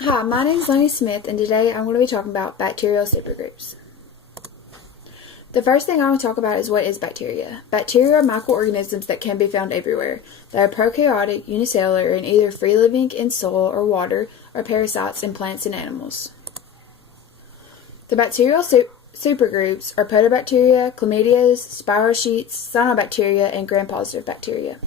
Hi, my name is Layne Smith, and today I'm going to be talking about bacterial supergroups. The first thing I want to talk about is what is bacteria. Bacteria are microorganisms that can be found everywhere. They are prokaryotic, unicellular, and either free-living in soil or water, or parasites in plants and animals. The bacterial supergroups are Protobacteria, Chlamydia, Spirosheets, Cyanobacteria, and Gram-positive bacteria.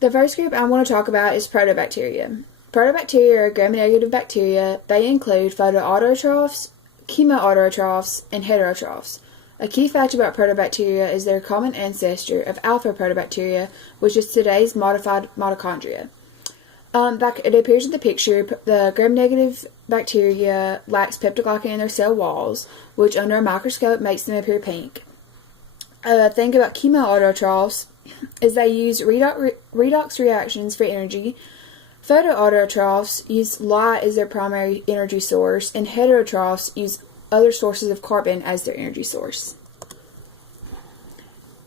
The first group I want to talk about is Protobacteria. Protobacteria are gram-negative bacteria. They include photoautotrophs, chemoautotrophs, and heterotrophs. A key fact about Protobacteria is their common ancestor of alpha Protobacteria, which is today's modified mitochondria. It appears in the picture, the gram-negative bacteria lacks peptidoglycan in their cell walls, which under a microscope makes them appear pink. The thing about chemoautotrophs is they use redox reactions for energy. Photoautotrophs use light as their primary energy source, and heterotrophs use other sources of carbon as their energy source.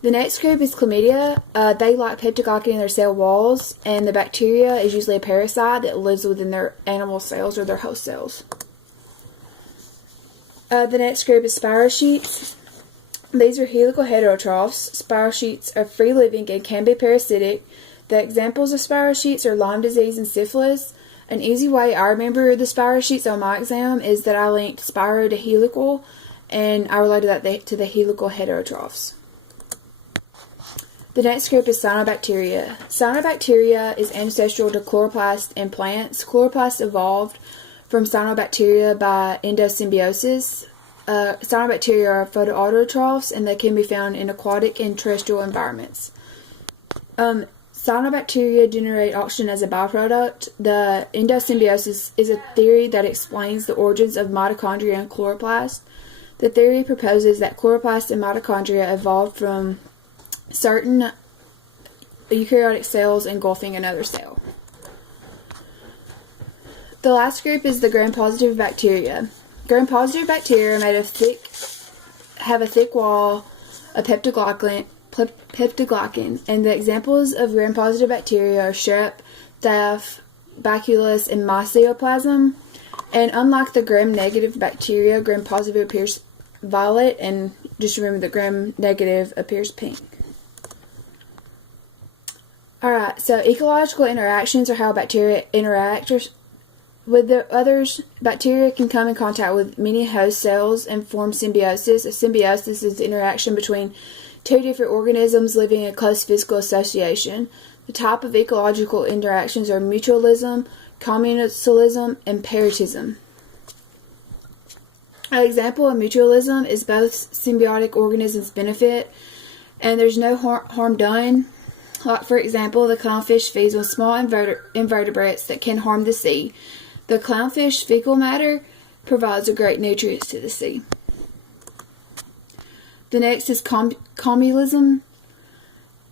The next group is Chlamydia. They lack peptidoglycan in their cell walls, and the bacteria is usually a parasite that lives within their animal cells or their host cells. The next group is Spirosheets. These are helical heterotrophs. Spirosheets are free-living and can be parasitic. The examples of spirosheets are Lyme disease and syphilis. An easy way I remember the spirosheets on my exam is that I linked spiro to helical, and I related that to the helical heterotrophs. The next group is Cyanobacteria. Cyanobacteria is ancestral to chloroplasts in plants. Chloroplasts evolved from Cyanobacteria by endosymbiosis. Cyanobacteria are photoautotrophs, and they can be found in aquatic and terrestrial environments. Cyanobacteria generate oxygen as a byproduct. The endosymbiosis is a theory that explains the origins of mitochondria and chloroplasts. The theory proposes that chloroplasts and mitochondria evolved from certain eukaryotic cells engulfing another cell. The last group is the gram-positive bacteria. Gram-positive bacteria are made of have a thick wall of peptidoglycan, and the examples of gram-positive bacteria are Strep, Staph, Bacillus, and Mycoplasma. And unlike the gram-negative bacteria, gram-positive appears violet, and just remember that gram-negative appears pink. Alright, so ecological interactions are how bacteria interact with the others. Bacteria can come in contact with many host cells and form symbiosis. A symbiosis is the interaction between two different organisms living in close physical association. The type of ecological interactions are mutualism, commensalism, and parasitism. An example of mutualism is both symbiotic organisms benefit and there's no harm done. Like, for example, the clownfish feeds on small invertebrates that can harm the sea. The clownfish fecal matter provides a great nutrients to the sea. The next is commensalism.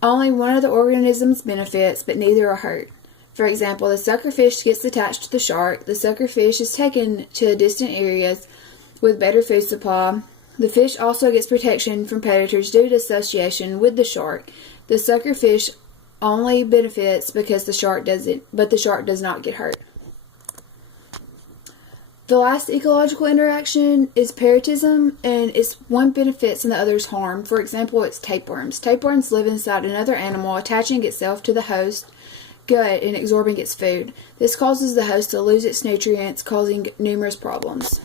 Only one of the organisms benefits, but neither are hurt. For example, the suckerfish gets attached to the shark. The suckerfish is taken to distant areas with better food supply. The fish also gets protection from predators due to association with the shark. The suckerfish only benefits because the shark doesn't, but the shark does not get hurt. The last ecological interaction is parasitism, and it's one benefits and the other's harm. For example, it's tapeworms. Tapeworms live inside another animal, attaching itself to the host gut and absorbing its food. This causes the host to lose its nutrients, causing numerous problems.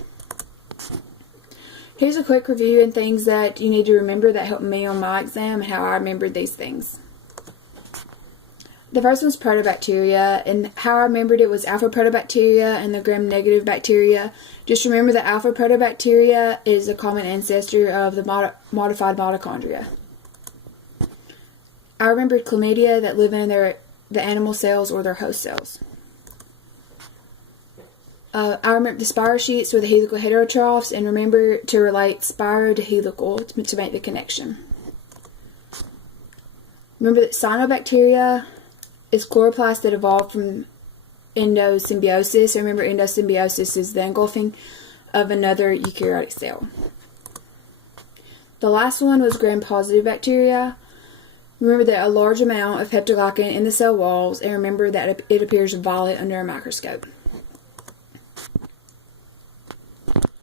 Here's a quick review and things that you need to remember that helped me on my exam and how I remembered these things. The first one's Protobacteria, and how I remembered it was alpha Protobacteria and the gram-negative bacteria. Just remember that alpha Protobacteria is a common ancestor of the modified mitochondria. I remembered Chlamydia that live in the animal cells or their host cells. I remember the spirosheets were the helical heterotrophs, and remember to relate spiro to helical to make the connection. Remember that cyanobacteria is chloroplasts that evolved from endosymbiosis. Remember, endosymbiosis is the engulfing of another eukaryotic cell. The last one was gram-positive bacteria. Remember that a large amount of peptidoglycan in the cell walls, and remember that it appears violet under a microscope.